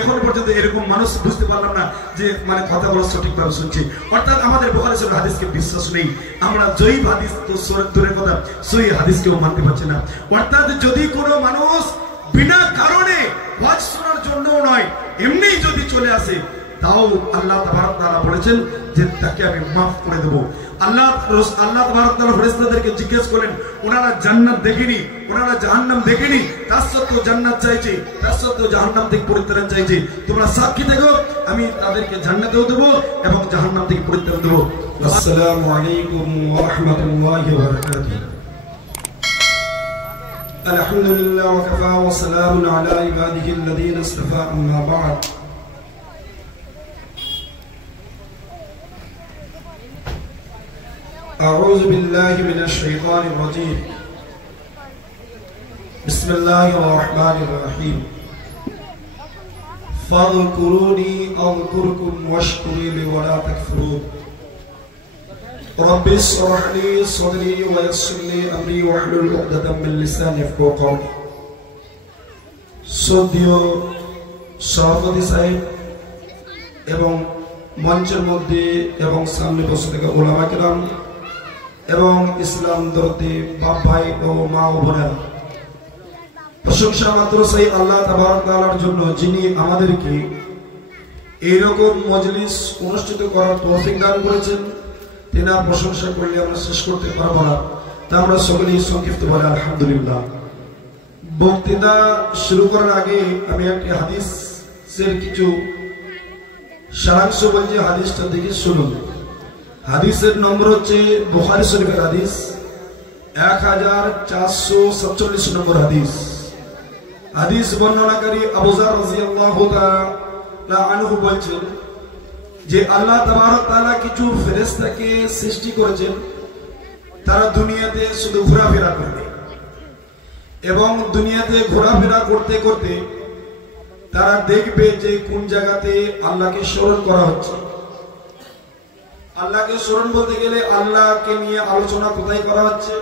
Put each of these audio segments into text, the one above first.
এখন পর্যন্ত এরকম মানুষ বুঝতে পারলাম না যে মানে কথাগুলো সঠিকভাবে শুনছি। অর্থাৎ আমাদের বুখারী শরীফ হাদিসকে বিশ্বাস নেই, আমরা জয়ীফ হাদিস তো দূরের কথা সহিহ হাদিসকেও মানতে পারছি না। অর্থাৎ যদি কোনো মানুষ বিনা কারণে ওয়াজ শোনার জন্য নয়, এমনি যদি চলে আসে, তাও আল্লাহ তাবারক তাআলা বলেছেন যে তাকে আমি মাফ করে দেব। আল্লাহ তাবারক তাআলা ফেরেশতাদেরকে জিজ্ঞেস করেন, ওনারা জান্নাত দেখেনি, ওনারা জাহান্নাম দেখেনি, তার সত্ত্বেও জান্নাত চাইছে, তার সত্ত্বেও জাহান্নাম থেকে পরিত্রাণ চাইছে, তোমরা সাক্ষী থাকো, আমি তাদেরকে জান্নাতেও দেব এবং জাহান্নাম থেকে পরিত্রাণ দেব। আসসালামু আলাইকুম ওয়া রাহমাতুল্লাহি ওয়া বারাকাতুহু। আলহামদুলিল্লাহ ওয়া কাফা ওয়া সালামুন আলা ইবাদিহি আল্লাযীনা ইসতাফা, আম্মা বা'দ। أعوذ بالله من الشيطان الرجيم. بسم الله الرحمن الرحيم. فاذكروني أذكركم واشكروا لي ولا تكفرون. رب اشرح لي صدري ويسر لي أمري واحلل عقدة من لساني يفقهوا قولي. শ্রদ্ধেয় সভাপতি সাহেব এবং মঞ্চের মধ্যে এবং সামনে বসে থাকা উলামা কিরাম এবং ইসলাম দরদি বাপ ভাই ও মা ও বোনেরা, প্রশংসা মাত্র সেই আল্লাহ তাবারক তাআলার জন্য যিনি আমাদেরকে এইরকম মজলিস অনুষ্ঠিত করার তৌফিক দান করেছেন। তিনার প্রশংসা করলে আমরা শেষ করতে পারবো না, তা আমরা সকলেই সংক্ষিপ্ত বলে আলহামদুলিল্লাহ। বক্তৃতা শুরু করার আগে আমি একটি হাদিসের কিছু সারাংশ বলছি, হাদিসটা দেখে শুনুন। হাদিসের নম্বর হচ্ছে বুখারী শরীফের হাদিস 1447 নম্বর হাদিস। হাদিস বর্ণনাকারী আবু যার রাদিয়াল্লাহু তাআলা আনহু বলেন যে আল্লাহ তাবারক তাআলা কিছু ফেরেশতাকে সৃষ্টি করেছেন, তারা দুনিয়াতে শুধু ঘোরাফেরা করবে এবং দুনিয়াতে ঘোরাফেরা করতে করতে তারা দেখবে যে কোন জায়গাতে আল্লাহকে স্মরণ করা হচ্ছে। আল্লাহকে স্মরণ বলতে গেলে আল্লাহকে নিয়ে আলোচনা কোথায় করা হচ্ছে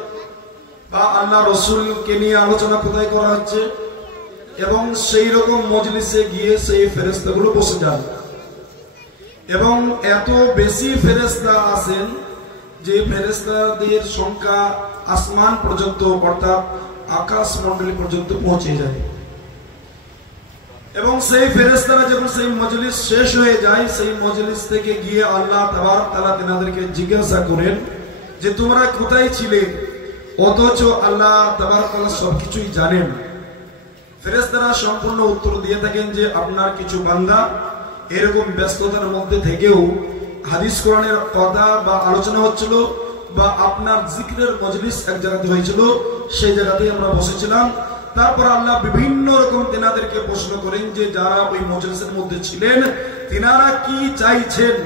বা আল্লাহ রসুলকে নিয়ে আলোচনা কোথায় করা হচ্ছে, এবং সেই রকম মজলিসে গিয়ে সেই ফেরেশতাগুলো বসে যান। এবং এত বেশি ফেরেশতা আসেন যে ফেরেশতাদের সংখ্যা আসমান পর্যন্ত অর্থাৎ আকাশ মণ্ডলী পর্যন্ত পৌঁছে যায়। এবং সেই ফেরেশতারা যখন সেই মজলিস শেষ হয়ে যায়, সেই মজলিস থেকে গিয়ে আল্লাহ তাবারক তাআলা তেনাদেরকে জিজ্ঞাসা করেন যে তোমরা কোথায় ছিলে, অথচ আল্লাহ তাবারক তাআলা সবকিছুই জানেন। ফেরেশতারা সম্পূর্ণ উত্তর দিয়ে থাকেন যে আপনার কিছু বান্দা এরকম ব্যস্ততার মধ্যে থেকেও হাদিস কোরআনের কথা বা আলোচনা হচ্ছিল বা আপনার জিকিরের মজলিস এক জায়গাতে হয়েছিল, সেই জায়গাতেই আমরা বসেছিলাম। তারপর আল্লাহ বিভিন্ন রকম তেনাদেরকে প্রশ্ন করেন যে যারা ওই মজলিসের মধ্যে ছিলেন তিনারা কি চাইছেন,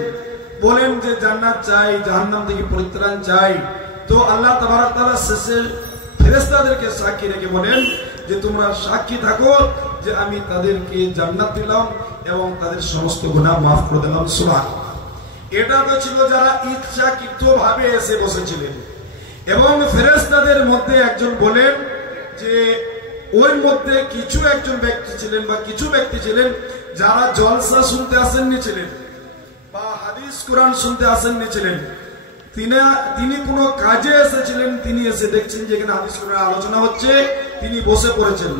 বলেন যে জান্নাত চাই, জাহান্নাম থেকে পরিত্রাণ চাই। তো আল্লাহ তাবারক তাআলা শেষে ফেরেশতাদেরকে সাক্ষী রেখে বলেন যে তোমরা সাক্ষী থাকো যে আমি তাদেরকে জান্নাত দিলাম এবং তাদের সমস্ত গুনাহ মাফ করে দিলাম। সুবহানাল্লাহ। এটা তো ছিল যারা ইচ্ছাকৃতভাবে এসে বসেছিলেন। এবং ফেরেশতাদের মধ্যে একজন বলেন যে ওই মধ্যে কিছু একজন ব্যক্তি ছিলেন বা কিছু ব্যক্তি ছিলেন যারা জলসা শুনতে আসেননি ছিলেন বা হাদিস কোরআন শুনতে আসেননি ছিলেন, তিনি কোনো কাজে এসেছিলেন, তিনি এসে দেখছেন যে এখানে হাদিস কোরআন আলোচনা হচ্ছে, তিনি বসে পড়েছেন।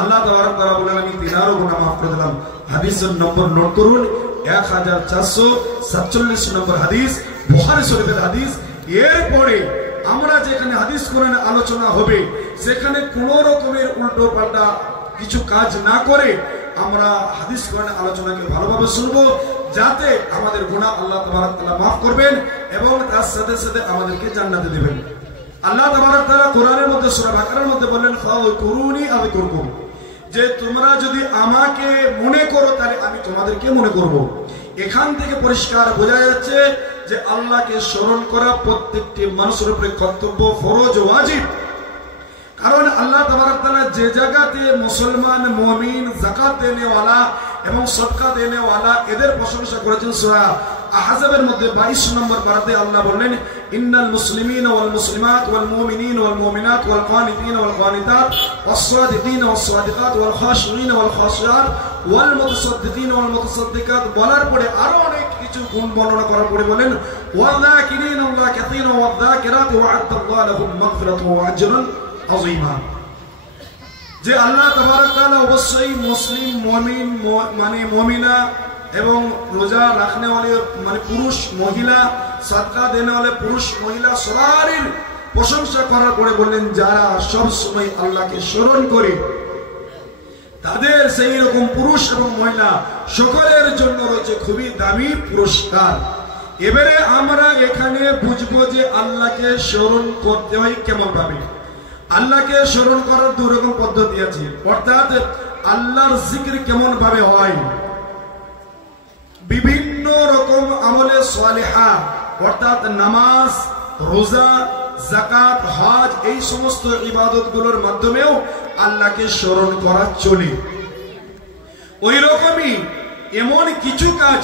আল্লাহ তাবারক তাআলা বলেন আমি তিনারও গুনাহ মাফ করে দিলাম। হাদিসের নম্বর নোট করুন, 1447 নম্বর হাদিস, বুখারী শরীফের হাদিস। এরপরে আমরা যেখানে হাদিস কোরআনে আলোচনা হবে সেখানে কোনো রকমের উল্টো পাল্টা কিছু কাজ না করে আমরা হাদিস কোরআনে আলোচনাকে ভালোভাবে শুনবো, যাতে আমাদের গুনাহ আল্লাহ তাবারক তাআলা মাফ করবেন এবং তার সাথে সাথে আমাদেরকে জান্নাতে দিবেন। আল্লাহ তাবারক তাআলা কোরআনের মধ্যে সূরা বাকারার মধ্যে বললেন ফাযকুরুনি আযকুরকুম, যে তোমরা যদি আমাকে মনে করো তাহলে আমি তোমাদেরকে মনে করব। এখান থেকে পরিষ্কার বোঝা যাচ্ছে যে আল্লাহকে স্মরণ করা প্রত্যেকটি মানুষের উপরে কর্তব্য, ফরজ ও ওয়াজিব। কারণ আল্লাহ তাবারক তাআলা যে জায়গাতে মুসলমান, মুমিন, যাকাত দেনেওয়ালা এবং সদকা দেনেওয়ালা এদের প্রশংসা করেছেন সূরা আহজাবের মধ্যে 22 নম্বর পারাতে আল্লাহ বললেন ইন্নাল মুসলিমিনা ওয়াল মুসলিমাত ওয়াল মুমিনিনা ওয়াল মুমিনাত ওয়াল কানিতিনা ওয়াল কানিতাত ওয়াস সাদিকিনা ওয়াস সাদিকাত ওয়াল খাশিঈনা ওয়াল খাশিয়াত ওয়াল মুতাসাদ্দিকিন ওয়াল মুতাসাদ্দিকাত বলার পরে আরো অনেক কিছু গুণ বর্ণনা করার পরে বলেন ওয়াযাকিরিন আল্লাহ কাসীরা ওয়াযাকিরাত ওয়া'আদাল্লাহু লাহুম মাগফিরাতান ওয়া আজরান আযীমা। যে আল্লাহ তাবারক ওয়া তাআলা অবশ্যই মুসলিম মুমিন মানে মুমিনা এবং রোজা রাখনে वाले মানে পুরুষ মহিলা সাদকা দেনে वाले পুরুষ মহিলা সবারই প্রশংসা করার পরে বললেন যারা সব সময় আল্লাহকে স্মরণ করে তাদের সেই রকম পুরুষ এবং মহিলা সকলের জন্য রয়েছে খুবই দামি পুরস্কার। এবারে আমরা এখানে বুঝবো যে আল্লাহকে স্মরণ করতে হয় কেমন ভাবে। আল্লাহকে স্মরণ করার দুই রকম পদ্ধতি আছে, অর্থাৎ আল্লাহর জিকির কেমন ভাবে হয়। বিভিন্ন রকম আমলে সালেহা অর্থাৎ নামাজ, রোজা, যাকাত, হজ এই সমস্ত ইবাদতগুলোর মাধ্যমেও আল্লাহকে স্মরণ করা চলে। ওই রকমই এমন কিছু কাজ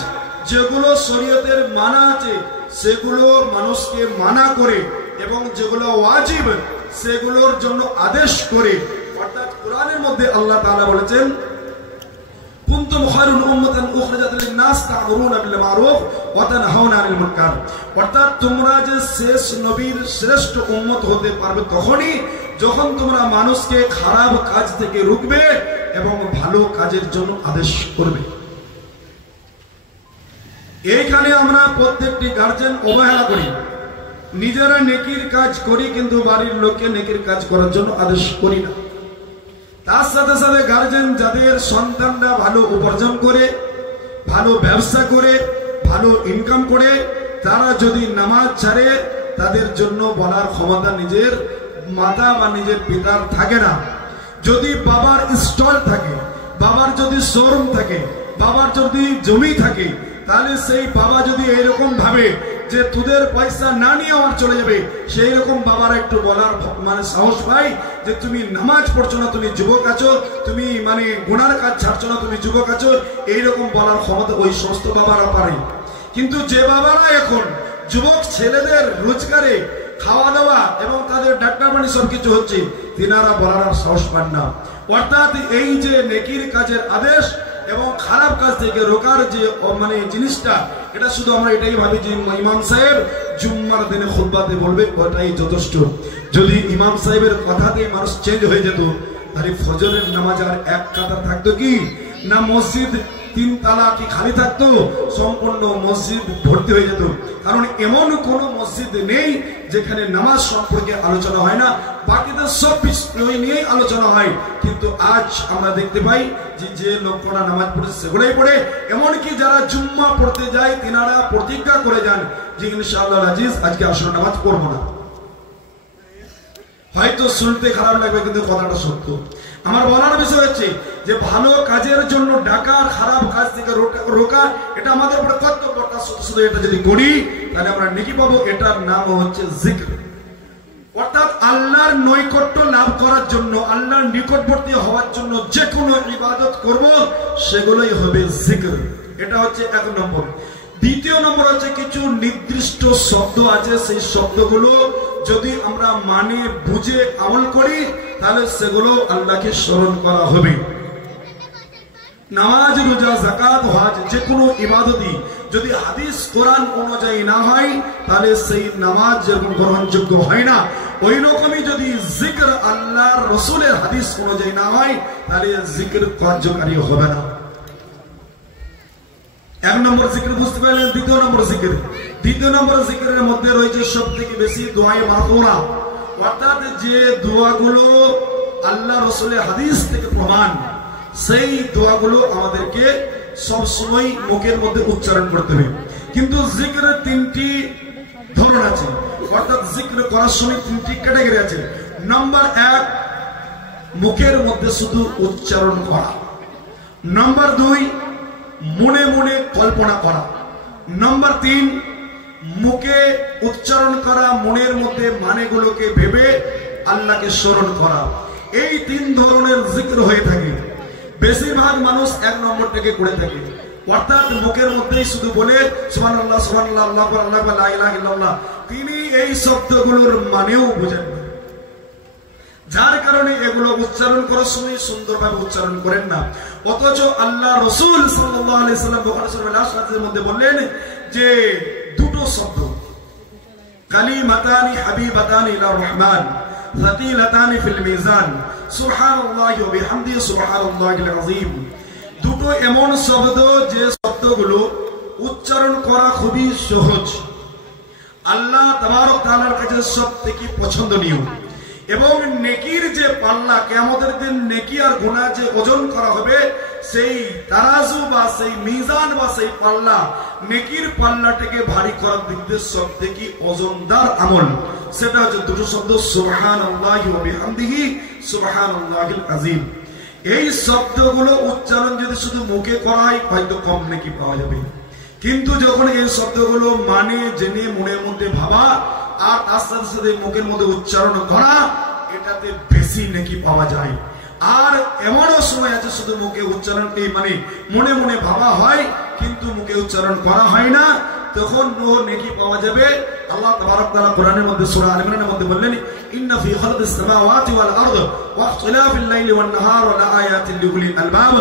যেগুলো শরীয়তের মানা আছে সেগুলো মানুষকে মানা করে এবং যেগুলো ওয়াজিব সেগুলোর জন্য আদেশ করে। অর্থাৎ কোরআনের মধ্যে আল্লাহ তাআলা বলেছেন কুনতুম খায়রুল উম্মাতিন উখরিজাত লিন-নাস তা'মুরুনা বিল মা'রুফ ওয়া তানহাউনা আনিল মুনকার। অর্থাৎ তোমরা যে শেষ নবীর শ্রেষ্ঠ উম্মত হতে পারবে তখনই যখন তোমরা মানুষকে খারাপ কাজ থেকে রুখবে এবং ভালো কাজের জন্য আদেশ করবে। এইখানে আমরা প্রত্যেকটি গার্জিয়ান অবহেলা করি, নিজেরা নেকির কাজ করি কিন্তু বাড়ির লোককে নেকির কাজ করার জন্য আদেশ করি না। তার সাথে সাথে গার্জিয়ান যাদের সন্তানরা ভালো উপার্জন করে, ভালো ব্যবসা করে, ভালো ইনকাম করে, তারা যদি নামাজ ছাড়ে তাদের জন্য বলার ক্ষমতা নিজের মাতা বা নিজের পিতার থাকে না। যদি বাবার স্টল থাকে, বাবার যদি শোরুম থাকে, বাবার যদি জমি থাকে, তাহলে সেই বাবা যদি এইরকম ভাবে যে তোদের পয়সা না নিয়ে আমার চলে যাবে, সেই রকম বাবার একটু বলার মানে সাহস পাই যে তুমি নামাজ পড়ছো না, তুমি যুবক আছো, তুমি মানে গুনার কাজ ছাড়ছো না, তুমি যুবক আছো, এইরকম বলার ক্ষমতা ওই সমস্ত বাবারা পারে। কিন্তু যে বাবারা এখন যুবক ছেলেদের রোজগারে খাওয়া দাওয়া এবং তাদের ডাক্তার বাণী সবকিছু হচ্ছে, তিনারা বলার সাহস পান না। অর্থাৎ এই যে নেকির কাজের আদেশ এবং খারাপ কাজ থেকে রোকার যে মানে জিনিসটা, এটা শুধু আমরা এটাই ভাবি যে ইমাম সাহেব জুম্মার দিনে খুতবাতে বলবে ওটাই যথেষ্ট। যদি ইমাম সাহেবের কথাতে মানুষ চেঞ্জ হয়ে যেত তাহলে ফজরের নামাজ আর এক কাতার থাকতো কি না, মসজিদ তিন তালা কি খালি থাকতো, সম্পূর্ণ মসজিদ ভর্তি হয়ে যেত। কারণ এমন কোন মসজিদ নেই যেখানে নামাজ সম্পর্কে আলোচনা হয় না, বাকিদের সব বিষয় নিয়েই আলোচনা হয়। কিন্তু আজ আমরা দেখতে পাই যে লোকরা নামাজ পড়ে সেগুলোই পড়ে, এমনকি যারা জুম্মা পড়তে যায় তিনারা প্রতিজ্ঞা করে যান যে ইনশাআল্লাহ আজিজ আজকে আসর নামাজ পড়বো না। হয়তো শুনতে খারাপ লাগবে কিন্তু কথাটা সত্য। আমার বলার বিষয় হচ্ছে যে ভালো কাজের জন্য ডাকা, খারাপ কাজ থেকে রোকা, এটা আমাদের উপরে কর্তব্য। শুধু এটা যদি করি তাহলে আমরা নেকি পাবো। এটার নাম হচ্ছে জিকির। অর্থাৎ আল্লাহর নৈকট্য লাভ করার জন্য, আল্লাহর নিকটবর্তী হওয়ার জন্য যে কোনো ইবাদত করব সেগুলোই হবে জিকির। এটা হচ্ছে এক নম্বর। দ্বিতীয় নম্বর হচ্ছে কিছু নির্দিষ্ট শব্দ আছে, সেই শব্দগুলো যদি আমরা মানে বুঝে আমল করি তাহলে সেগুলো আল্লাহকে স্মরণ করা হবে। নামাজ, রোজা, যাকাত, হজ যে কোনো ইবাদতই যদি হাদিস কোরআন অনুযায়ী না হয় তাহলে সেই নামাজ যেরকম গ্রহণযোগ্য হয় না, ওই রকমই যদি জিকির আল্লাহর রাসূলের হাদিস অনুযায়ী না হয় তাহলে জিকির কার্যকারী হবে না। এক নম্বর জিকির বুঝতে পারলেন। দ্বিতীয় নম্বর জিকিরের মধ্যে রয়েছে সবথেকে বেশি দোয়ায়ে মাগফিরা, অর্থাৎ যে দোয়াগুলো আল্লাহ রাসূলের হাদিস থেকে প্রমাণ, সেই দোয়াগুলো আমাদেরকে সব সময় মুখের মধ্যে উচ্চারণ করতে হবে। কিন্তু জিকিরের তিনটি ধরন আছে, অর্থাৎ জিকির করার সময় তিনটি ক্যাটাগরি আছে। নাম্বার 1 মুখের মধ্যে শুধু উচ্চারণ করা। নাম্বার 2 মনে মনে কল্পনা করা। নাম্বার 3 মুখে উচ্চারণ করা, মনের মধ্যে মানেগুলোকে ভেবে আল্লাহকে স্মরণ করা। এই 3 ধরনের জিকির হয়ে থাকে। বেশিরভাগ মানুষ 1 নম্বরটাকে করে থাকে, অর্থাৎ মুখের মধ্যেই শুধু বলে সুবহানাল্লাহ সুবহানাল্লাহ আল্লাহু আকবার লা ইলাহা ইল্লাল্লাহ, তিনি এই শব্দগুলোর মানেও বোঝেন না। যার কারণে এগুলো উচ্চারণ করার সময় সুন্দরভাবে উচ্চারণ করেন না। অথচ আল্লাহ রাসূল সাল্লাল্লাহু আলাইহি ওয়াসাল্লাম বুখারী শরীফের লাস্ট হাদিসের মধ্যে বললেন যে দুটো শব্দ, কালিমাতানি হাবিবাতানি ইলা রহমান সাকিলাতানি ফিল মিজান সুবহানাল্লাহি ওয়া বিহামদিহি সুবহানাল্লাহিল আযীম। দুটো এমন শব্দ যে শব্দগুলো উচ্চারণ করা খুবই সহজ, আল্লাহ তাবারক তাআলার কাছে সবথেকে পছন্দনীয়, এবং নেকির যে পাল্লা, কিয়ামতের দিন নেকি আর গুনাহ যে ওজন করা হবে, সেই তারাজু বা সেই মিজান বা সেই পাল্লা, নেকির পাল্লাটাকে ভারী করার দিক দিয়ে সবথেকে ওজনদার আমল, সেটা হচ্ছে দুটো শব্দ সুবহানাল্লাহি ওয়া বিহামদিহি সুবহানাল্লাহিল আযীম। এই শব্দগুলো উচ্চারণ যদি শুধু মুখে করা হয় হয়তো কম নেকি পাওয়া যাবে, কিন্তু যখন এই শব্দগুলো মানে জেনে মনের মধ্যে ভাবা আর তার সাথে সাথে মুখের মধ্যে উচ্চারণ করা, এটাতে বেশি নেকি পাওয়া যায়। আর এমনও সময় আছে শুধু মুখে উচ্চারণ মানে মনে মনে ভাবা হয় কিন্তু মুখে উচ্চারণ করা হয় না, তখন নেকি পাওয়া যাবে। আল্লাহ তাবারক তাআলা কোরআনের মধ্যে সূরা আল ইমরানের মধ্যে বললেন, ইন্না ফি খালকিস সামাওয়াতি ওয়াল আরদ ওয়া ইখতিলাফিল লাইলি ওয়ান নাহার লাআয়াতিন লিউলিল আলবাব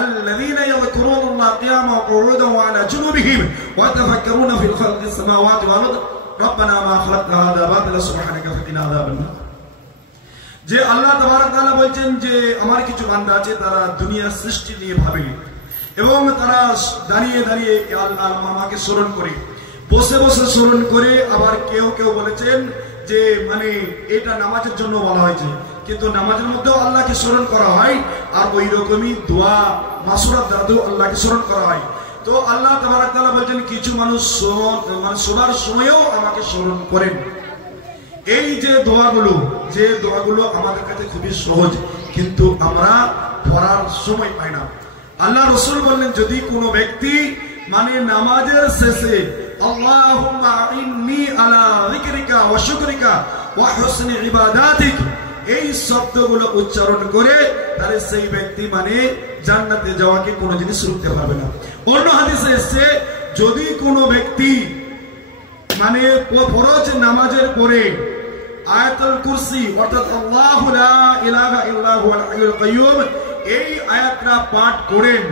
আল্লাযীনা ইয়াযকুরুনাল্লাহা কিয়ামান ওয়া qu'udan ওয়া আলা জুনুবিহিম ওয়া ইয়াতাফাক্কারুনা ফিল খালকিস সামাওয়াতি ওয়াল আরদ রব্বানা মা খালাকতা হাযা বাতিলা সুবহানাকা ফাকিনা আযাবান নার। যে আল্লাহ তাবারক তাআলা বলেন যে আমার কিছু বান্দা আছে তারা দুনিয়ার সৃষ্টি নিয়ে ভাবে এবং তারা দাঁড়িয়ে দাঁড়িয়ে আমাকে স্মরণ করে, বসে বসে স্মরণ করে। আবার কেউ কেউ বলেছেন যে মানে এটা নামাজের জন্য বলা হয়েছে, কিন্তু নামাজের মধ্যেও আল্লাহকে স্মরণ করা হয়, আর ওই রকমই দোয়া মাসুরাত দ্বারাও আল্লাহকে স্মরণ করা হয়। তো আল্লাহ তাবারক তাআলা বলেন কিছু মানুষ মানে শোবার সময়ও আমাকে স্মরণ করেন। এই যে দোয়াগুলো আমাদের কাছে খুবই সহজ, কিন্তু আমরা পড়ার সময় পাই না। আল্লাহ রাসূল বললেন যদি কোনো ব্যক্তি মানে নামাজের শেষে আল্লাহুম্মা ইন্নী আলা যিকরিকা ওয়া শুকরিকা ওয়া হুসনি ইবাদাতিক এই শব্দগুলো উচ্চারণ করে, তাহলে সেই ব্যক্তি মানে জান্নাতে যাওয়াকে কোনো জিনিস রুখতে পারবে না। অন্য হাদিসে এসেছে যদি কোনো ব্যক্তি মানে ফরজ নামাজের পরে আয়াতুল কুরসি অর্থাৎ আল্লাহু লা ইলাহা ইল্লা হুয়াল হাইয়ুল কাইয়্যুম এই আয়াতটা পাঠ করেন,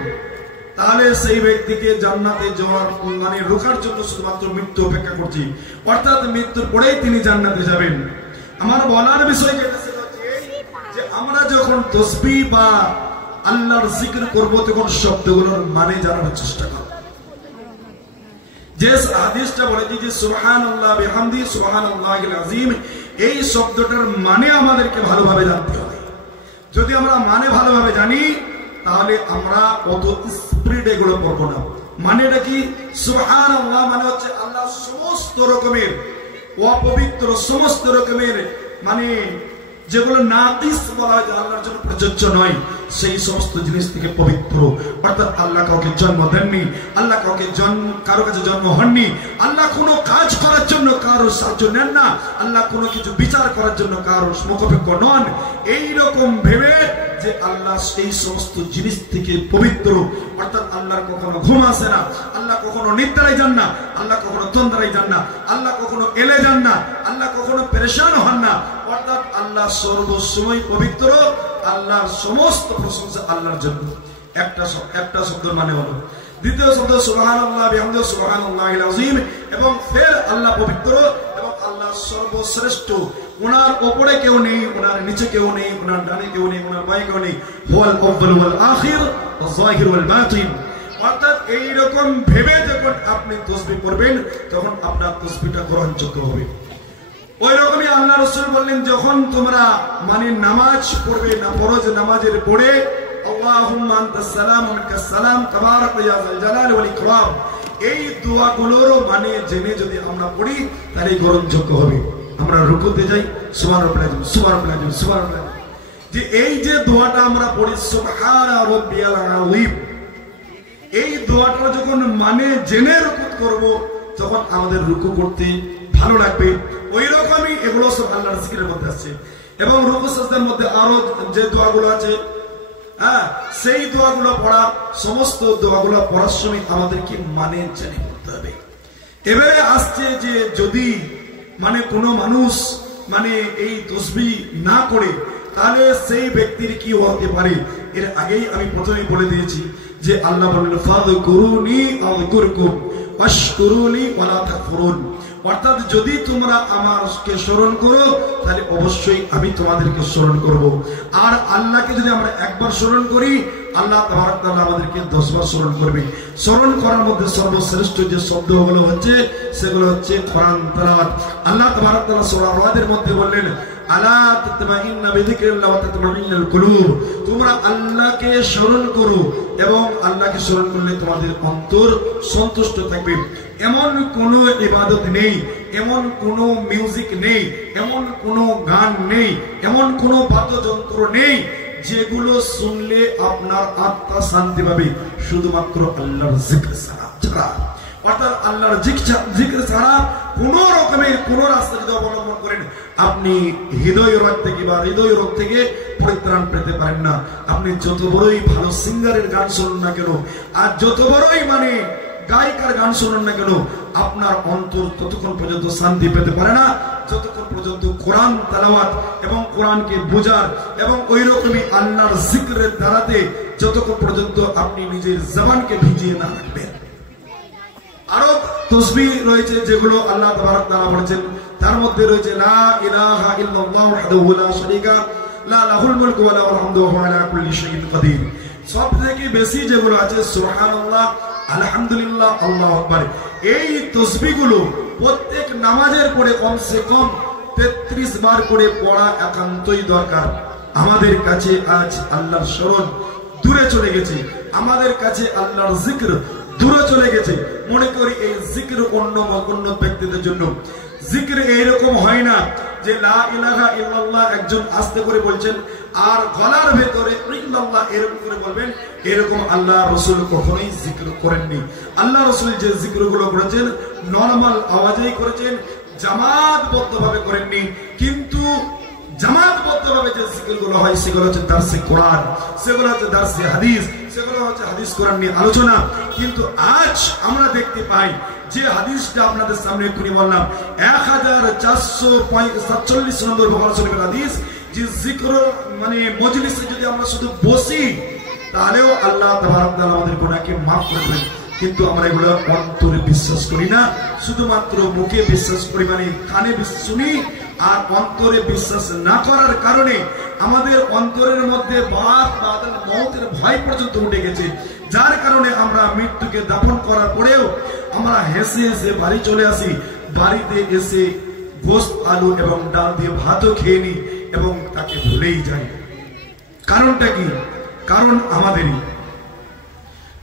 তাহলে সেই ব্যক্তিকে জান্নাতে যাওয়ার মানে রোকার জন্য শুধুমাত্র মৃত্যু অপেক্ষা করছে, অর্থাৎ মৃত্যুর পরেই তিনি জান্নাতে যাবেন। আমার বলার বিষয় যেটা ছিল যে আমরা যখন তাসবিহ বা আল্লাহর জিকির করব তখন শব্দগুলোর মানে জানার চেষ্টা করব। যে হাদিসটা বলেছে যে সুবহানাল্লাহ বিহামদি সুবহানাল্লাহিল আযীম, এই শব্দটার মানে আমাদেরকে ভালোভাবে জানতে হবে। যদি আমরা মানে ভালোভাবে জানি তাহলে আমরা অত স্পিড এগুলো পড়বো না। মানেটা কি? সুবহানাল্লাহ মানে হচ্ছে আল্লাহ সমস্ত রকমের অপবিত্র, সমস্ত রকমের মানে যেগুলো নাকিস বলা হয় আল্লাহর জন্য প্রযোজ্য নয়, সেই সমস্ত জিনিস থেকে পবিত্র। অর্থাৎ আল্লাহ কাউকে জন্ম দেননি, আল্লাহ কাউকে কারো কাছে জন্ম হননি, আল্লাহ কোনো কাজ করার জন্য কারোর সাহায্য নেন না, আল্লাহ কোনো কিছু বিচার করার জন্য কারোর সমকক্ষ নন। এইরকম ভেবে যে আল্লাহ সেই সমস্ত জিনিস থেকে পবিত্র, অর্থাৎ আল্লাহর কখনো ঘুম আসে না, আল্লাহ কখনো নিদ্রায় যান না, আল্লাহ কখনো তন্দ্রায় যান না, আল্লাহ কখনো এলে যান না, আল্লাহ কখনো পেরেশান হন না, অর্থাৎ আল্লাহ সর্বসময় পবিত্র। আল্লাহর সমস্ত প্রশংসা আল্লাহর জন্য। একটা শব্দের মানে হলো। দ্বিতীয় শব্দ সুবহানাল্লাহ বিহামদিহি সুবহানাল্লাহিল আযীম, এবং ফের আল্লাহ পবিত্র এবং আল্লাহ সর্বশ্রেষ্ঠ। ওনার উপরে কেউ নেই, ওনার নিচে কেউ নেই, ওনার ডানে কেউ নেই, ওনার বাঁয়ে কেউ নেই। হুয়াল আউয়াল ওয়াল আখির ওয়াল যাহির ওয়াল বাতিন। অর্থাৎ এইরকম ভেবে যখন আপনি তাসবিহ করবেন তখন আপনার তাসবিহটা গ্রহণযোগ্য হবে। ওই রকমই আল্লাহ রাসূল বললেন যখন তোমরা মানে নামাজ পড়বে না, ফরজ নামাজের পড়ে আল্লাহুম্মা আনতাস সালাম ওয়া মিনকাস সালাম তাবারাকা ইয়া যাল জালালি ওয়াল ইকরাম, এই দোয়াগুলোর মানে জেনে যদি আমরা পড়ি তাহলে গ্রহণযোগ্য হবে। আমরা রুকুতে যাই সুবহানাল্লাহ সুবহানাল্লাহ সুবহানাল্লাহ, যে এই যে দোয়াটা আমরা পড়ি সুবহানা রাব্বিয়াল আযীম, এই দোয়াটা যখন মানে জেনে রুকু করব তখন আমাদের রুকু করতে ভালো লাগবে। ওই রকমই এগুলো সব আল্লাহর জিকিরের মধ্যে আছে। এবং রুকু সাজদার মধ্যে আরো যে দোয়াগুলো আছে, সেই দোয়াগুলো পড়া, সমস্ত দোয়াগুলো পড়ার সময় আমাদেরকে মানে জেনে পড়তে হবে। এবারে আসছে যে যদি মানে কোনো মানুষ মানে এই তাসবিহ না করে তাহলে সেই ব্যক্তির কি হতে পারে? এর আগেই আমি প্রথমেই বলে দিয়েছি যে আল্লাহ বলেন ফাযকুরুনি আযকুরকুম ওয়াশকুরুলি ওয়ালা তাকফুরুন। অর্থাৎ যদি তোমরা আমাকে স্মরণ করো তাহলে অবশ্যই আমি তোমাদেরকে স্মরণ করব। আর আল্লাহকে যদি আমরা একবার স্মরণ করি আল্লাহ তাবারক তাআলা আমাদেরকে 10 বার স্মরণ করবে। স্মরণ করার মধ্যে সর্বশ্রেষ্ঠ যে শব্দগুলো হচ্ছে সেগুলো হচ্ছে কোরআন তেলাওয়াত। আল্লাহ তাবারক তাআলা সূরা রাদের মধ্যে বললেন আলা তাতমাইন্না বিযিকরিল্লাহ ওয়া তাতমাইন্নাল কুলুব, তোমরা আল্লাহকে স্মরণ করো এবং আল্লাহকে স্মরণ করলে তোমাদের অন্তর সন্তুষ্ট থাকবে। এমন কোন ইবাদত নেই, এমন কোন মিউজিক নেই, এমন কোন গান নেই, এমন কোন বাদ্যযন্ত্র নেই যেগুলো শুনলে আপনার আত্মা শান্তি পাবে, শুধুমাত্র আল্লাহর জিকির ছাড়া। অর্থাৎ আল্লাহর জিকির ছাড়া কোন রকমের কোন রাস্তা যদি অবলম্বন করেন আপনি হৃদয় রোগ থেকে বা হৃদয় রোগ থেকে পরিত্রাণ পেতে পারেন না। আপনি যত বড়ই ভালো সিঙ্গারের গান শুনুন না কেন আর যত বড়ই গায়িকার গান শুনুন না কেন, আপনার অন্তর ততক্ষণ পর্যন্ত শান্তি পেতে পারে না যতক্ষণ পর্যন্ত কোরআন তেলাওয়াত এবং কোরআনকে বোঝার এবং ওই রকমই আল্লাহর জিকিরের দ্বারাতে যতক্ষণ পর্যন্ত আপনি নিজের জবানকে ভিজিয়ে না রাখবেন। আরো তাসবিহ রয়েছে যেগুলো আল্লাহ তাবারক তাআলা বলেছেন, তার মধ্যে রয়েছে লা ইলাহা ইল্লাল্লাহু ওয়াহদাহু লা শারীকা লা লাহুল মুলকু ওয়া লাহুল হামদু ওয়া হুয়া আলা কুল্লি শাইইন কাদির। সবথেকে বেশি যেগুলো আছে সুবহানাল্লাহ, আলহামদুলিল্লাহ, আল্লাহু আকবার। এই তাসবিহগুলো প্রত্যেক নামাজের পরে কমসে কম 33 বার করে পড়া একান্তই দরকার। আমাদের কাছে আজ আল্লাহর স্মরণ দূরে চলে গেছে, আমাদের কাছে আল্লাহর জিকির দূরে চলে গেছে। মনে করি এই জিকির অন্য ব্যক্তিদের জন্য। জিকির এইরকম হয় না যে লা ইলাহা ইল্লাল্লাহ একজন আস্তে করে বলছেন আর গলার ভেতরে ইল্লাল্লাহ এরকম করে বলবেন, এরকম আল্লাহ রাসূল কখনোই জিকির করেননি। আল্লাহ রাসূল যে জিকিরগুলো করেছেন নরমাল আওয়াজেই করেছেন, জামাতবদ্ধভাবে করেননি। কিন্তু জামাতবদ্ধভাবে যে জিকিরগুলো হয় সেগুলো হচ্ছে দার্সে কোরআন, সেগুলো হচ্ছে দার্সে হাদিস, সেগুলো হচ্ছে হাদিস কোরআন নিয়ে আলোচনা। কিন্তু আজ আমরা দেখতে পাই যে হাদিসটা আপনাদের সামনে এক্ষুনি বললাম 1447 নম্বর বুখারী শরীফের হাদিস, যে জিকির মজলিসে যদি আমরা শুধু বসি তাহলেও আল্লাহ তাবারক তাআলা আমাদের গুনাহকে মাফ করবেন। কিন্তু আমরা এগুলো অন্তরে বিশ্বাস করি না, শুধুমাত্র মুখে বিশ্বাস করি, কানে শুনি আর অন্তরে বিশ্বাস না করার কারণে আমাদের অন্তরের মধ্যে মওতের ভয় পর্যন্ত উঠে গেছে। যার কারণে আমরা মৃত্যুকে দাফন করার পরেও আমরা হেসে হেসে বাড়ি চলে আসি, বাড়িতে এসে গোশত আলু এবং ডাল দিয়ে ভাতও খেয়ে নিই এবং তাকে ভুলেই যাই। কারণটা কি? কারণ আমাদেরই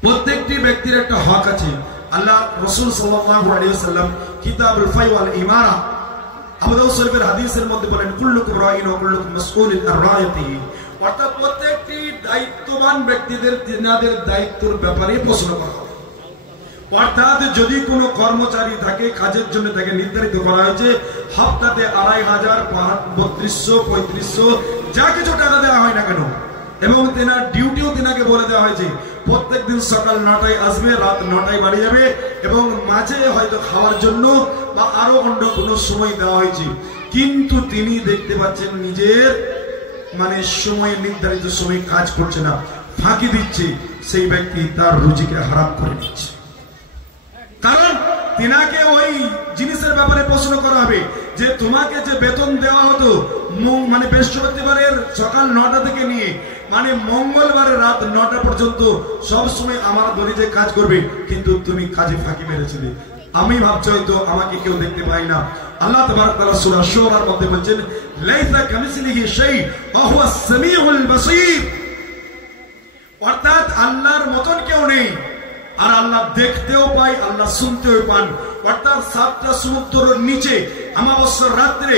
প্রত্যেকটি ব্যক্তির একটা হক আছে। আল্লাহ রাসূল সাল্লাল্লাহু আলাইহি ওয়াসাল্লাম কিতাবুল ফাই ওয়াল ইমারা আবু দাউদ শরীফের হাদিসের মধ্যে বলেন কুল্লুকুম রাঈন ওয়া কুল্লুকুম মাসউলুন আন রাইয়াতিহি। অর্থাৎ প্রত্যেকটি দায়িত্ববান ব্যক্তিদের তিনাদের দায়িত্বের ব্যাপারে প্রশ্ন করা হবে। অর্থাৎ যদি কোনো কর্মচারী থাকে, কাজের জন্য তাকে নির্ধারিত করা হয়েছে হপ্তাতে 2500, 3200, 3500 যা কিছু টাকা দেওয়া হয় না কেন, এবং তেনার ডিউটিও তেনাকে বলে দেওয়া হয়েছে প্রত্যেকদিন সকাল 9টায় আসবে, রাত 9টায় বাড়ি যাবে, এবং মাঝে হয়তো খাওয়ার জন্য বা আরো অন্য কোনো সময় দেওয়া হয়েছে। কিন্তু তিনি দেখতে পাচ্ছেন নিজের সময় নির্ধারিত সময় কাজ করছে না, ফাঁকি দিচ্ছে, সেই ব্যক্তি তার রুজিকে হারাম করে দিচ্ছে। কারণ তিনাকে ওই জিনিসের ব্যাপারে প্রশ্ন করা হবে যে তোমাকে যে বেতন দেওয়া হতো বৃহস্পতিবারের সকাল 9টা থেকে নিয়ে মঙ্গলবারের রাত 9টা পর্যন্ত সব সময় আমার দলিতে কাজ করবে, কিন্তু তুমি কাজে ফাঁকি মেরেছিলে। আমি ভাবছি হয়তো আমাকে কেউ দেখতে পাই না। আল্লাহ তাবারক তাআলা সূরা শুরার মধ্যে বলেন লাইসা কামিসলিহি শাই ওয়া হুয়াস সামিউল বাসীর। অর্থাৎ আল্লাহর মতন কেউ নেই, আর আল্লাহ দেখতেও পাই, আল্লাহ শুনতেও পান। অর্থাৎ 7টা সমুদ্রের নিচে অমাবস্যার রাত্রে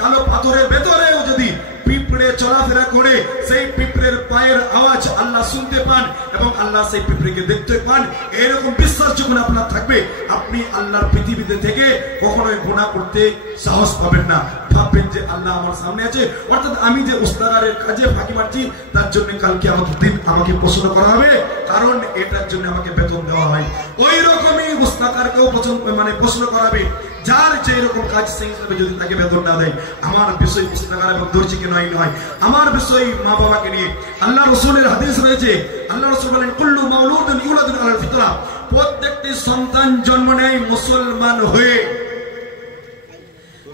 কালো পাথরের ভেতরেও যদি পিঁপড়ে চলাফেরা করে, সেই পিঁপড়ের পায়ের আওয়াজ আল্লাহ শুনতে পান এবং আল্লাহ সেই পিঁপড়েকে দেখতে পান। এরকম বিশ্বাস যখন আপনার থাকবে, আপনি আল্লাহর পৃথিবীতে থেকে কখনোই গুনাহ করতে সাহস পাবেন না। ভাববেন যে আল্লাহ আমার সামনে আছে, অর্থাৎ আমি যে উস্তাগারের কাজে ফাঁকি মারছি তার জন্য কালকে আমাকে দিন আমাকে প্রশ্ন করা হবে, কারণ এটার জন্য আমাকে বেতন দেওয়া হয়। ওই রকমই উস্তাগারকেও প্রশ্ন করাবে যার যে এরকম কাজ সেই হিসাবে যদি তাকে বেতন না দেয়, আমার বিষয় পুস্তকার এবং দর্জিকে নয় নয়, আমার বিষয় মা বাবাকে নিয়ে। আল্লাহ রসুলের হাদিস রয়েছে, আল্লাহ রসুল বলেন কুল্লু মাউলুদুন ইউলাদু আলাল ফিতরা, প্রত্যেকটি সন্তান জন্ম নেয় মুসলমান হয়ে।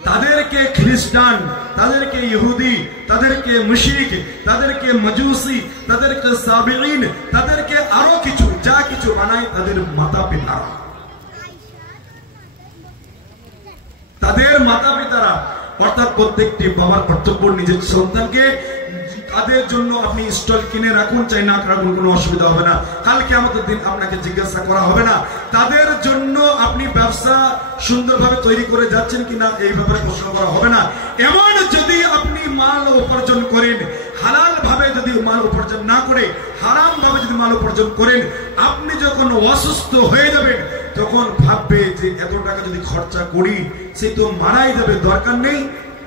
তাদেরকে খ্রিস্টান, তাদেরকে ইহুদি, তাদেরকে মুশরিক, তাদেরকে মাজুসি, তাদেরকে সাবিঈন, তাদেরকে আরো কিছু যা কিছু বানায় তাদের মাতা পিতারা, তাদের মাতা পিতারা। অর্থাৎ প্রত্যেকটি বাবার কর্তব্য নিজের সন্তানকে, তাদের জন্য আপনি স্টল কিনে রাখুন, চাই না রাখুন, কোনো অসুবিধা হবে না। কালকে আমাদের দিন আপনাকে জিজ্ঞাসা করা হবে না। তাদের জন্য আপনি ব্যবসা সুন্দরভাবে তৈরি করে যাচ্ছেন কিনা এই ব্যাপারে প্রশ্ন করা হবে না। এমন যদি আপনি মাল উপার্জন করেন, হালাল ভাবে যদি মাল উপার্জন না করে হারাম ভাবে যদি মাল উপার্জন করেন, আপনি যখন অসুস্থ হয়ে যাবেন তখন ভাববে যে এত টাকা যদি খরচা করি সে তো মারাই যাবে, দরকার নেই,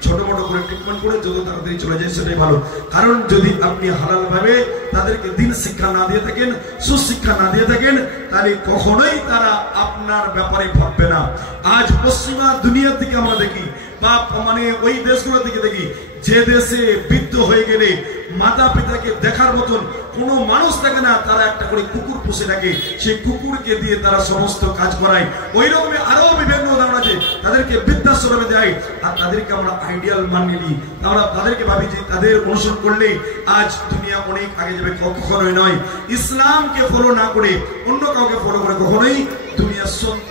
ছোট মোটো করে ট্রিটমেন্ট করে যত তাড়াতাড়ি চলে যায় সেটাই ভালো। কারণ যদি আপনি হালাল ভাবে তাদেরকে দিন শিক্ষা না দিয়ে থাকেন, সুশিক্ষা না দিয়ে থাকেন, তাহলে কখনোই তারা আপনার ব্যাপারে ভাববে না। আজ পশ্চিমা দুনিয়ার দিকে আমরা দেখি বা মানে ওই দেশগুলো দিকে দেখি, যে দেশে বৃদ্ধ হয়ে গেলে মাতা পিতাকে দেখার মতন কোনো মানুষ থাকে না, তারা একটা করে কুকুর পুষে রাখে, সেই কুকুরকে দিয়ে তারা সমস্ত কাজ করায়। ওই রকমই আরো বিভিন্ন উদাহরণ আছে, তাদেরকে বৃদ্ধাশ্রমে দেয় আর তাদেরকে আমরা আইডিয়াল মানিয়ে নিই। আমরা তাদেরকে ভাবি যে তাদের অনুসরণ করলে আজ দুনিয়া অনেক আগে যাবে, কখনোই নয়। ইসলামকে ফলো না করে অন্য কাউকে ফলো করে কখনোই দুনিয়া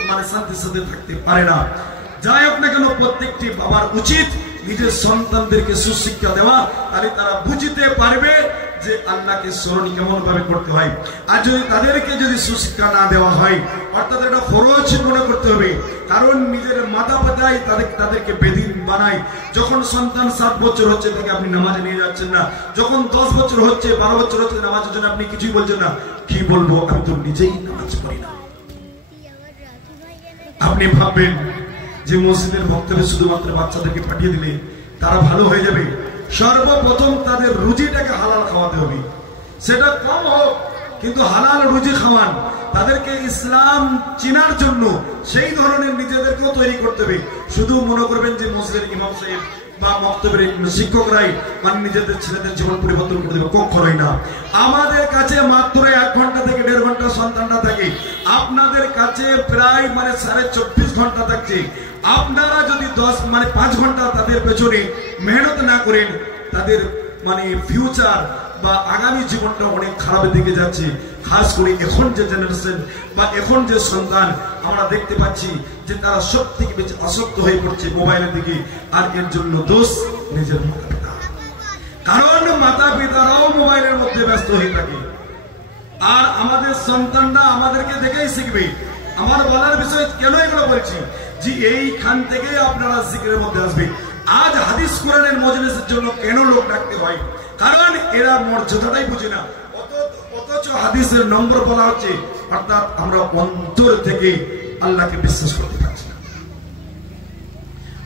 মানে শান্তির সাথে থাকতে পারে না। যাই হোক না কেন, প্রত্যেকটি বাবার উচিত নিজের সন্তানদেরকে সুশিক্ষা দেওয়া, তাহলে তারা বুঝতে পারবে যে আল্লাহকে স্মরণ কেমন ভাবে করতে হয়। আর যদি তাদেরকে যদি সুশিক্ষা না দেওয়া হয়, অর্থাৎ এটা ফরজ মনে করতে হবে। কারণ নিজের মাতা পিতাই তাদেরকে বেদিন বানায়। যখন সন্তান 7 বছর হচ্ছে তাকে আপনি নামাজে নিয়ে যাচ্ছেন না, যখন 10 বছর হচ্ছে 12 বছর হচ্ছে নামাজের জন্য আপনি কিছুই বলছেন না। কি বলবো, আমি তো নিজেই নামাজ পড়ি না। আপনি ভাববেন যে মসজিদের বক্তব্যে শুধুমাত্র বাচ্চাদেরকে পাঠিয়ে দিলে তারা ভালো হয়ে যাবে। সর্বপ্রথম তাদের রুজিটাকে হালাল খাওয়াতে হবে, সেটা কম হোক কিন্তু হালাল রুজি খাওয়ান। তাদেরকে ইসলাম চিনার জন্য সেই ধরনের নিজেদেরকেও তৈরি করতে হবে। শুধু মনে করবেন যে মসজিদের ইমাম সাহেব বা মক্তবের শিক্ষকরাই মানে নিজেদের ছেলেদের জীবন পরিবর্তন করে দেবে, কখনোই না। আমাদের কাছে মাত্র 1 ঘন্টা থেকে 1.5 ঘন্টা সন্তানরা থাকে, আপনাদের কাছে প্রায় মানে 24.5 ঘন্টা থাকছে। আপনারা যদি 5 ঘন্টা তাদের পেছনে মেহনত না করেন, তাদের মানে ফিউচার বা আগামী জীবনটা অনেক খারাপের দিকে যাচ্ছে। খাস করে এখন যে জেনারেশন বা এখন যে সন্তান আমরা দেখতে পাচ্ছি যে তারা সব থেকে বেশি আসক্ত হয়ে পড়ছে মোবাইলের দিকে। আর এর জন্য দোষ নিজের মাতা পিতা, কারণ মাতা পিতারাও মোবাইলের মধ্যে ব্যস্ত হয়ে থাকে। আর আমাদের সন্তানরা আমাদেরকে দেখেই শিখবে। আমার বলার বিষয় কেন এগুলো বলছি, যে এইখান থেকে আপনারা জিকিরের মধ্যে আসবে। আজ হাদিস কোরআনের মজলিসের জন্য কেন লোক ডাকতে হয়, কারণ এরা মর্যাদাটাই বুঝে না। অথচ হাদিসের নম্বর বলা হচ্ছে, অর্থাৎ আমরা অন্তর থেকে আল্লাহকে বিশ্বাস করতে পারছি না।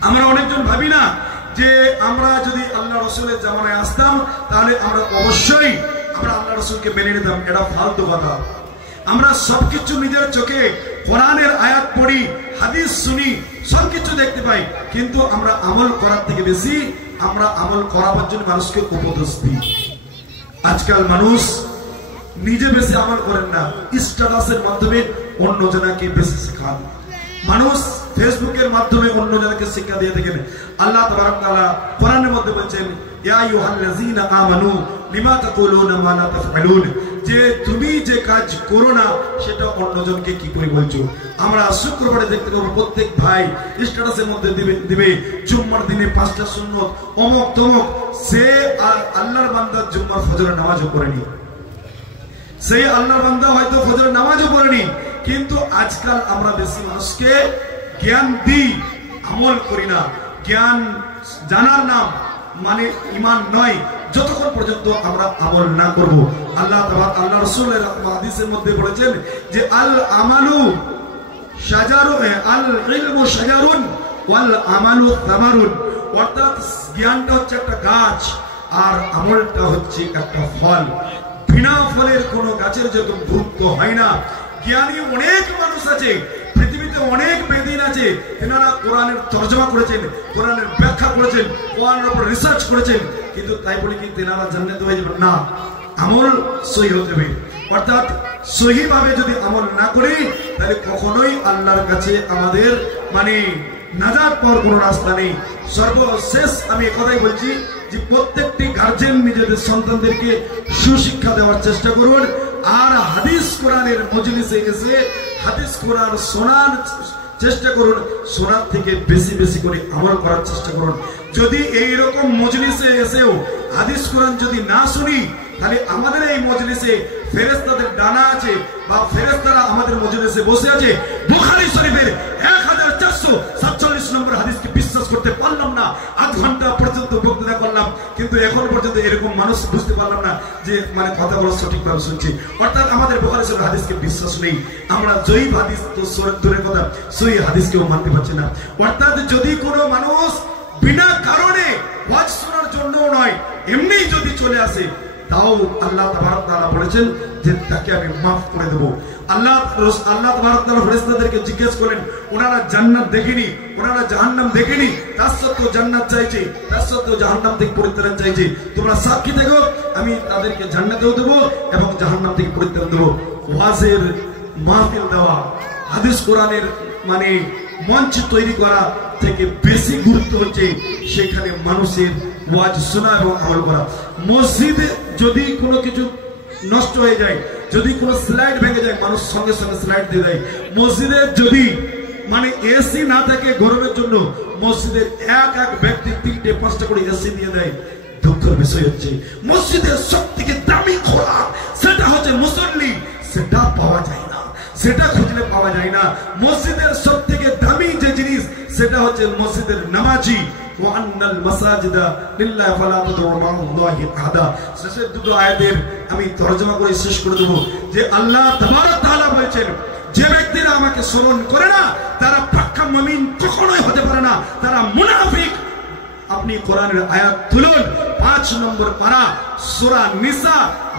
আমরা অনেকজন ভাবি না যে আমরা যদি আল্লাহ রসুলের জামানায় আসতাম তাহলে আমরা অবশ্যই আমরা আল্লাহ রসুলকে মেনে নিতাম। এটা ফালতু কথা। আমরা সবকিছু নিজের চোখে কোরআনের আয়াত পড়ি, হাদিস শুনি, সবকিছু দেখতে পাই, কিন্তু আমরা আমল করার থেকে বেশি আমরা আমল করাবার জন্য মানুষকে উপদেশ দিই। আজকাল মানুষ নিজে বেশি আমল করেন না, স্ট্যাটাসের মাধ্যমে অন্য জনকে বেশি শেখান। মানুষ ফেসবুকের মাধ্যমে অন্য জনকে শিক্ষা দিয়ে থাকেন। আল্লাহ তাবারক তাআলা কোরআনের মধ্যে বলেছেন, ইয়া আইয়ুহাল্লাযীনা আমানু লিমা তাকুলুনা মা লা তাফআলুন, যে তুমি যে কাজ করো না সেটা অন্যজনকে কি করে বলছো। আমরা শুক্রবারে দেখতে পাবো প্রত্যেক ভাই স্ট্যাটাসের মধ্যে দিবে জুম্মার দিনে 5টা সুন্নত অমুক তমুক। সে আল্লাহর বান্দা জুম্মার ফজরের নামাজও পড়েনি, সেই আল্লাহর বান্দা হয়তো ফজরের নামাজও পড়েনি, কিন্তু আজকাল আমরা বেশি মানুষকে জ্ঞান দিই, আমল করি না। জ্ঞান জানার নাম মানে ঈমান নয়, যতক্ষণ পর্যন্ত আমরা আমল না করব। আল্লাহ রাসূলের হাদিসের মধ্যে বলেছেন যে আল আমালু শাজারু আল ইলমু শাজারুন ওয়াল আমালু তামারুন, অর্থাৎ জ্ঞানটা হচ্ছে একটা গাছ আর আমলটা হচ্ছে একটা ফল। বিনা ফলের কোনো গাছের যত গুরুত্ব হয় না। জ্ঞানী অনেক মানুষ আছে পৃথিবীতে, পৃথিবীতে অনেক বেদিন আছে, এনারা কোরআনের তর্জমা করেছেন, কোরআনের ব্যাখ্যা করেছেন, কোরআনের উপর রিসার্চ করেছেন, কিন্তু তাই বলে কি তেনারা জান্নাতে হয়ে যাবেন? না, আমল সহি হতে হবে। অর্থাৎ সহি ভাবে যদি আমল না করি তাহলে কখনোই আল্লাহর কাছে আমাদের মানে নাজাত পাওয়ার কোনো রাস্তা নেই। সর্বশেষ আমি কথাই বলছি যে প্রত্যেকটি গার্জেন নিজেদের সন্তানদেরকে সুশিক্ষা দেওয়ার চেষ্টা করুন, আর হাদিস কোরআনের মজলিসে এসে হাদিস কোরআন শোনার চেষ্টা করুন, শোনার থেকে বেশি বেশি করে আমল করার চেষ্টা করুন। যদি এইরকম মজলিসে এসেও হাদিস কোরআন যদি না শুনি তাহলে আমাদের এই মজলিসে ফেরেশতাদের ডানা আছে বা ফেরেশতারা আমাদের মজলিসে বসে আছে। বুখারী শরীফের 1447 নম্বর হাদিসকে বিশ্বাস করতে পারলাম না, আধ ঘন্টা পর্যন্ত বক্তৃতা করলাম, কিন্তু এখন পর্যন্ত এরকম মানুষ বুঝতে পারলাম না যে মানে কথাগুলো সঠিকভাবে শুনছি। অর্থাৎ আমাদের বুখারী শরীফের হাদিসকে বিশ্বাস নেই, আমরা জয়ী হাদিস তো দূরের কথা সহিহ হাদিসকেও মানতে পারছি না। অর্থাৎ যদি কোনো মানুষ বিনা কারণে ওয়াজ শোনার জন্য নয় এমনি যদি চলে আসে তাও আল্লাহ তাবারক তাআলা বলেছেন যে তাকে আমি মাফ করে দেব। আল্লাহ তাবারক তাআলা ফেরেশতাদেরকে জিজ্ঞেস করেন, ওনারা জান্নাত দেখেনি, ওনারা জাহান্নাম দেখেনি, তার সত্ত্বেও জান্নাত চাইছে, তার সত্ত্বেও জাহান্নাম থেকে পরিত্রাণ চাইছে, তোমরা সাক্ষী থাকো আমি তাদেরকে জান্নাতেও দেব এবং জাহান্নাম থেকে পরিত্রাণ দেব। ওয়াজের মাহফিল দেওয়া, হাদিস কোরআনের মানে মঞ্চ তৈরি করা থেকে বেশি গুরুত্ব হচ্ছে সেখানে মানুষের ওয়াজ শোনা এবং আমল করা। মসজিদে যদি কোনো কিছু নষ্ট হয়ে যায়, যদি কোনো স্লাইড ভেঙে যায়, মানুষ সঙ্গে সঙ্গে স্লাইড দিয়ে দেয়। মসজিদে যদি মানে এসি না থাকে গরমের জন্য, মসজিদের এক এক ব্যক্তি 3-5টা করে এসি দিয়ে দেয়। দুঃখের বিষয় হচ্ছে মসজিদের সব থেকে দামি খোরাক সেটা হচ্ছে মুসল্লি, সেটা পাওয়া যায় না, সেটা খুঁজলে পাওয়া যায় না। মসজিদের সব থেকে দামি যে জিনিস সেটা হচ্ছে মসজিদের নামাজি। ওয়ান্নাল মাসাজিদা লিল্লাহি ফালা তাদউ মা'আল্লাহি আহাদা। শেষের দুটো আয়াতের আমি তরজমা করে শেষ করে দেব যে আল্লাহ তাবারক তাআলা বলেছেন যে ব্যক্তিরা আমাকে স্মরণ করে না তারা পাক্কা মুমিন কখনোই হতে পারে না, তারা মুনাফিক। আপনি কোরআনের আয়াত তুলুন, 5 নম্বর পারা সূরা নিসা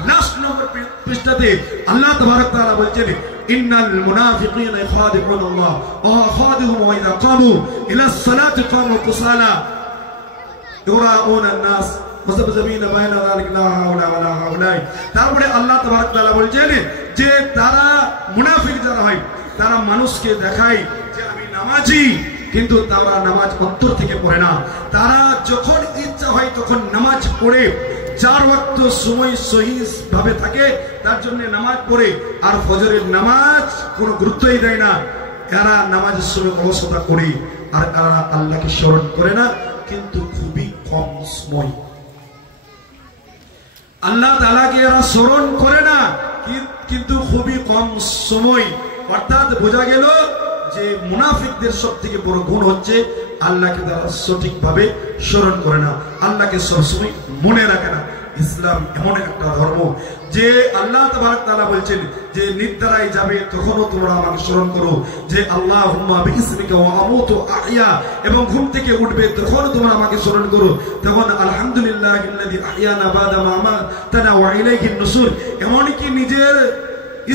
লাস্ট নম্বর পৃষ্ঠাতে আল্লাহ তাবারক তাআলা বলেছেন ইন্নাল মুনাফিকিনা ইখাদিউনাল্লাহ ওয়া খাদিহুম ওয়া ইযা কামু ইলা সলাতি কামু কুসালা ইউরাউনা নাস মুযাবযাবিনা বাইনা যালিকা লা হাওলা ওয়ালা হাওলাই। তারপরে আল্লাহ তাবারক তাআলা বলেছেন যে তারা মুনাফিক যারা হয় তারা মানুষকে দেখায় যে আমি নামাজি, কিন্তু তারা নামাজ অন্তর থেকে পড়ে না। তারা যখন ইচ্ছা হয় তখন নামাজ পড়ে, 4 ওয়াক্ত সময় সহিহ ভাবে থাকে তার জন্য নামাজ পড়ে, আর ফজরের নামাজ কোনো গুরুত্বই দেয় না। এরা নামাজের সময় অলসতা করে আর এরা আল্লাহকে স্মরণ করে না, কিন্তু খুবই কম সময় আল্লাহ তাআলাকে এরা স্মরণ করে না, কিন্তু খুবই কম সময়। অর্থাৎ বোঝা গেল যে মুনাফিকদের সবথেকে বড় গুণ হচ্ছে আল্লাহকে তারা সঠিকভাবে স্মরণ করে না, আল্লাহকে সবসময় মনে রাখে না। ইসলাম এমন একটা ধর্ম যে আল্লাহ তাবারক তাআলা বলছেন যে নিদ্রায় যাবে তখনও তোমরা আমাকে স্মরণ করো, যে আল্লাহুম্মা বিইসমিকা ওয়া আমুতু আহইয়া, এবং ঘুম থেকে উঠবে তখন তোমরা আমাকে স্মরণ করো, তখন আলহামদুলিল্লাহিল্লাযী আহইয়ানা বাদা মা আমাতানা ওয়া ইলাইহিন নুশুর। এমনকি নিজের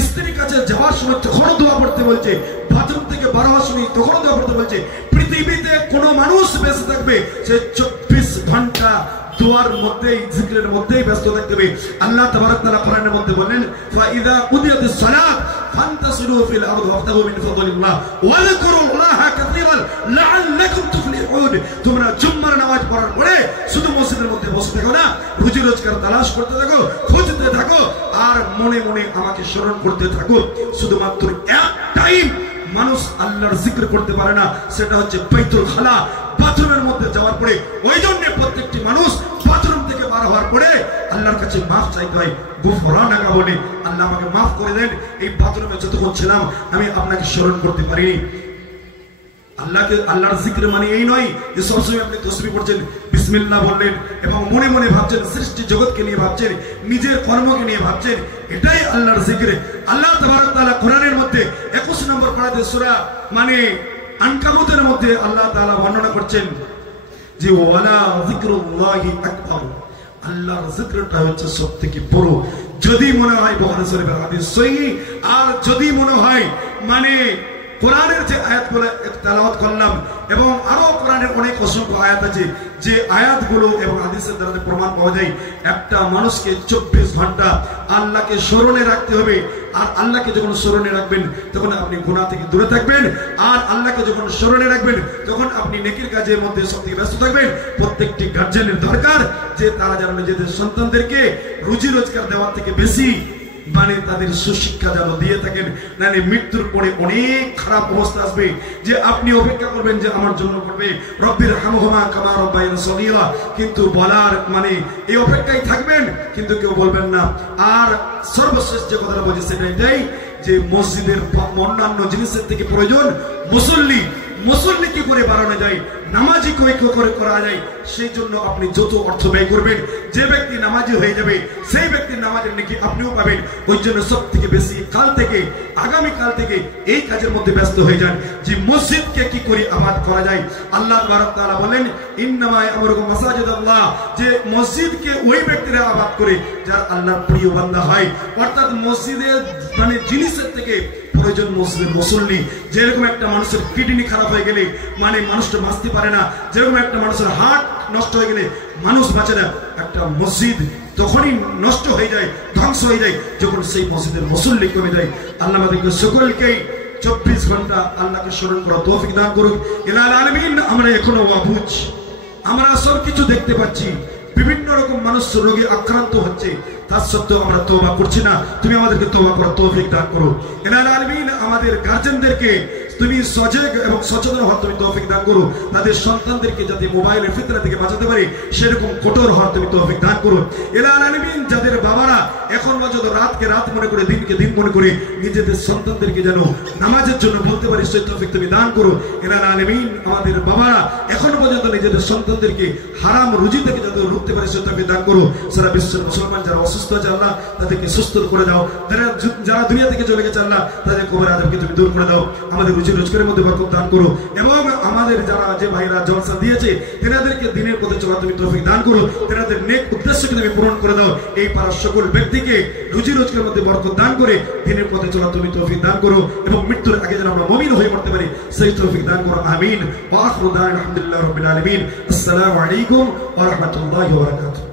স্ত্রীর কাছে যাওয়ার সময় তখনও দোয়া পড়তে বলছে, বাথরুম থেকে বার হওয়ার সময় তখনও দোয়া পড়তে বলছে। পৃথিবীতে কোনো মানুষ বেঁচে থাকবে সে 24 ঘন্টা দোয়ার মধ্যেই জিকিরের মধ্যেই ব্যস্ত থাকতে হবে। আল্লাহ তাবারক তাআলা কোরআনের মধ্যে বলেন ফাইদা কুদিয়াতিস সালাত ফান্তাসিরু ফিল আরদি ওয়াবতাগু মিন ফাদলিল্লাহ ওয়াযকুরুল্লাহা কাসীরান লাআল্লাকুম তুফলিহুন। তোমরা জুম্মার নামাজ পড়ার পরে শুধু মসজিদের মধ্যে বসে থাকো না, রুজি রোজগার তালাশ করতে থাকো, খুঁজতে থাকো, আর মনে মনে আমাকে স্মরণ করতে থাকো। শুধুমাত্র এক টাইম মানুষ আল্লাহর জিকির করতে পারে না, সেটা হচ্ছে বাইতুল খালা, বাথরুমের মধ্যে যাওয়ার পরে। ওই জন্য প্রত্যেকটি মানুষ বাথরুম থেকে বার হওয়ার পরে আল্লাহর কাছে মাফ চাইতে হয়, গুফরানাকা বলে, আল্লাহ আমাকে মাফ করে দেন, এই বাথরুমে যতক্ষণ ছিলাম আমি আপনাকে স্মরণ করতে পারিনি। আল্লাহর জিকির মানে এই নয় যে সবসময় আপনি তাসবিহ পড়ছেন, বিসমিল্লাহ বললেন এবং মনে মনে ভাবছেন, সৃষ্টি জগৎকে নিয়ে ভাবছেন, নিজের কর্মকে নিয়ে ভাবছেন, এটাই আল্লাহর জিকির। আল্লাহ তাবারক তাআলা কোরআনের মধ্যে 21 নম্বর পারাতে সূরা মানে আনকাবুতের মধ্যে আল্লাহ তাআলা বর্ণনা করছেন যে ওয়ালা যিকরুল্লাহি আকবার, আল্লাহর জিকিরটা হচ্ছে সবথেকে বড়। যদি মনে হয় বুখারী শরীফের হাদিস সহিহ, আর যদি মনে হয় মানে কোরআনের যে আয়াতগুলো তেলাওয়াত করলাম এবং আরো কোরআনের অনেক অসংখ্য আয়াত আছে যে আয়াতগুলো এবং হাদিসের দ্বারা প্রমাণ পাওয়া যায় একটা মানুষকে 24 ঘন্টা আল্লাহকে স্মরণে রাখতে হবে। আর আল্লাহকে যখন স্মরণে রাখবেন তখন আপনি গুনাহ থেকে দূরে থাকবেন, আর আল্লাহকে যখন স্মরণে রাখবেন তখন আপনি নেকির কাজের মধ্যে সবথেকে ব্যস্ত থাকবেন। প্রত্যেকটি গার্জিয়ানের দরকার যে তারা যেন নিজেদের সন্তানদেরকে রুজি রোজগার দেওয়ার থেকে বেশি মানে তাদের সুশিক্ষা যেন দিয়ে থাকেন, নাহলে মৃত্যুর পরে অনেক খারাপ অবস্থা আসবে যে আপনি অপেক্ষা করবেন যে আমার জন্য করবে রব্বির হামহুমা কামা রাব্বায়ানি সগীরা, কিন্তু বলার মানে এই অপেক্ষায় থাকবেন কিন্তু কেউ বলবেন না। আর সর্বশেষ যে কথাটা বলছি সেটা এটাই যে মসজিদের অন্যান্য জিনিসের থেকে প্রয়োজন মুসল্লি কি করে বাড়ানো যায়, নামাজি কি করে করা যায়, সেই জন্য আপনি যত অর্থ ব্যয় করবেন যে ব্যক্তি নামাজি হয়ে যাবে সেই ব্যক্তির নামাজের নেকি আপনিও পাবেন। ওই জন্য সব থেকে বেশি আগামী কাল থেকে এই কাজের মধ্যে ব্যস্ত হয়ে যান যে মসজিদকে কি করে আবাদ করা যায়। আল্লাহ তাবারক তাআলা বলেন ইন্নামা ইয়ামুরুকুম মাসাজিদাল্লাহ, যে মসজিদকে ওই ব্যক্তিরা আবাদ করে যার আল্লাহর প্রিয় বান্দা হয়। অর্থাৎ মসজিদের মানে জিনিসের থেকে প্রয়োজন মসজিদের মুসল্লি। যেরকম একটা মানুষের কিডনি খারাপ হয়ে গেলে মানে মানুষটা বাঁচতে পারে না, যেরকম একটা মানুষের হার্ট নষ্ট হয়ে গেলে মানুষ বাঁচে না, একটা মসজিদ তখনই নষ্ট হয়ে যায়, ধ্বংস হয়ে যায় যখন সেই মসজিদের মুসল্লি কমে যায়। আল্লাহ আমাদেরকে সকলকেই 24 ঘন্টা আল্লাহকে স্মরণ করা তৌফিক দান করুন। ইলাল আলামিন। আমরা এখনো অবুঝ, আমরা সব কিছু দেখতে পাচ্ছি, বিভিন্ন রকম মানুষ রোগে আক্রান্ত হচ্ছে, তার সত্ত্বেও আমরা তওবা করছি না। তুমি আমাদেরকে তওবা করার তৌফিক দান করো। ইলাল আলামিন। আমাদের গার্জিয়ানদেরকে তুমি সজাগ এবং সচেতন হওয়ার তুমি তৌফিক দান করো, তাদের সন্তানদেরকে যাতে মোবাইলের ফিতনা থেকে বাঁচাতে পারে সেরকম কঠোর হওয়ার তুমি তৌফিক দান করো। ইলাল আলামিন। যাদের বাবারা এখন পর্যন্ত রাতকে রাত মনে করে দিনকে দিন মনে করে নিজেদের সন্তানদেরকে যেন নামাজের জন্য বলতে পারে সেই তৌফিক তুমি দান করো। ইলাল আলামিন। আমাদের বাবারা এখন পর্যন্ত নিজেদের সন্তানদেরকে হারাম রুজি থেকে যাতে রুখতে পারে সেই তৌফিক দান করো। সারা বিশ্বের মুসলমান যারা অসুস্থ আছে আল্লাহ তাদেরকে সুস্থ করে দাও, যারা দুনিয়া থেকে চলে গেছে আল্লাহ তাদের কবরের আযাবকে তুমি দূর করে দাও, আমাদের রোজগারের মধ্যে বরকত দান করো এবং আমাদের যারা যে ভাইরা জলসা দিয়েছে তেনাদেরকে দিনের পথে চলা তুমি তৌফিক দান করো, তেনাদের নেক উদ্দেশ্যকে তুমি পূরণ করে দাও। এই পাড়ার সকল ব্যক্তিকে রুজি রোজগারের মধ্যে বরকত দান করে দিনের পথে চলা তুমি তৌফিক দান করো এবং মৃত্যুর আগে যেন আমরা মুমিন হয়ে মরতে পারি সেই তৌফিক দান করো। আমিন। ওয়া আখিরু দাওয়ানা আলহামদুলিল্লাহি রাব্বিল আলামিন। আসসালামু আলাইকুম ওয়া রাহমাতুল্লাহি ওয়া বারাকাতুহু।